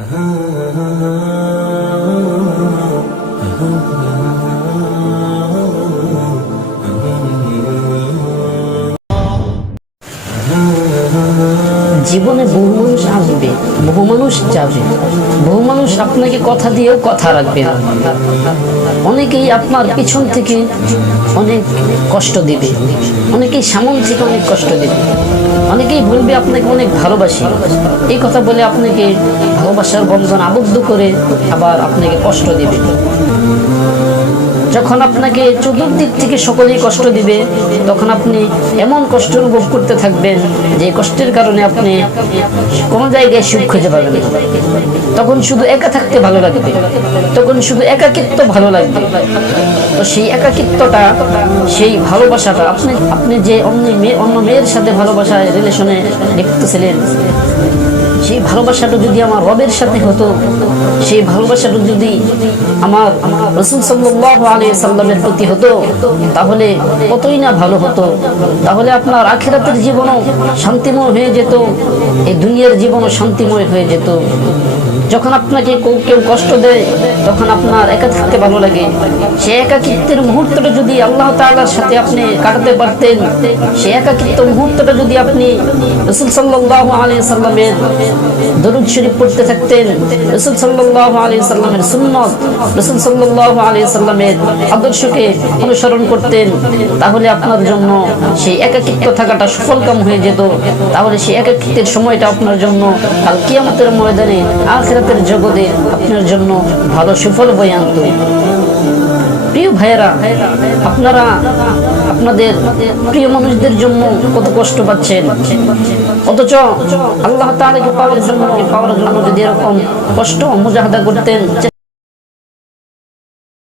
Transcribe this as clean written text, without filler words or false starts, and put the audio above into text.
জীবনে বহু মানুষ আসবে, বহু মানুষ যাবে, বহু মানুষ আপনাকে কথা দিয়েও কথা রাখবে না। অনেকেই আপনার পিছন থেকে অনেক কষ্ট দিবে, অনেকেই সামন থেকে অনেক কষ্ট দিবে, অনেকেই বলবে আপনাকে অনেক ভালোবাসি, এই কথা বলে আপনাকে ভালোবাসার বন্ধন আবদ্ধ করে আবার আপনাকে কষ্ট দিবে। যখন আপনাকে চতুর্দিক থেকে সকলেই কষ্ট দিবে, তখন আপনি এমন কষ্ট অনুভব করতে থাকবেন যে কষ্টের কারণে আপনি কোনো জায়গায় সুখ খুঁজে পাবেন না। তখন শুধু একা থাকতে ভালো লাগবে, তখন শুধু একাকিত্ব ভালো লাগবে। তো সেই একাকিত্বটা, সেই ভালোবাসাটা আপনি যে অন্য মেয়ের সাথে ভালোবাসায় রিলেশনে লিপ্তছিলেন, সেই ভালোবাসাটা যদি আমার রবের সাথে হতো, সেই ভালোবাসাটা যদি আমার রাসূল সাল্লাল্লাহু আলাইহি সাল্লামের প্রতি হতো, তাহলে কতই না ভালো হতো। তাহলে আপনার আখিরাতের জীবনও শান্তিময় হয়ে যেত, এই দুনিয়ার জীবনও শান্তিময় হয়ে যেত। যখন আপনাকে কেউ কষ্ট দেয়, তখন আপনার একা থাকতে ভালো লাগে। সে একাকিত্বের মুহূর্তটা যদি আল্লাহ তাআলার সাথে আপনি কাটাতে পারতেন, সে একাকিত্ব মুহূর্তটা যদি আপনি রাসূল সাল্লাল্লাহু আলাইহি সাল্লামের দরুদ শরীফ পড়তে থাকতেন, রাসূল সাল্লাল্লাহু আলাইহি সাল্লামের সুন্নাত, রাসূল সাল্লাল্লাহু আলাইহি সাল্লামের আদর্শকে অনুসরণ করতেন, তাহলে আপনার জন্য সেই একাকিত্ব থাকাটা সফলকাম হয়ে যেত। তাহলে সেই একাকিত্বের সময়টা আপনার জন্য কাল কিয়ামতের ময়দানে, আখিরাতের জগতে আপনার জন্য ভালো সুফল বয়ে আনত। প্রিয় ভাইয়েরা, আপনারা আপনাদের প্রিয় মানুষদের জন্য কত কষ্ট পাচ্ছেন, অথচ আল্লাহ তাআলাকে পাওয়ার জন্য যদি এরকম কষ্ট মুজাহাদা করতেন,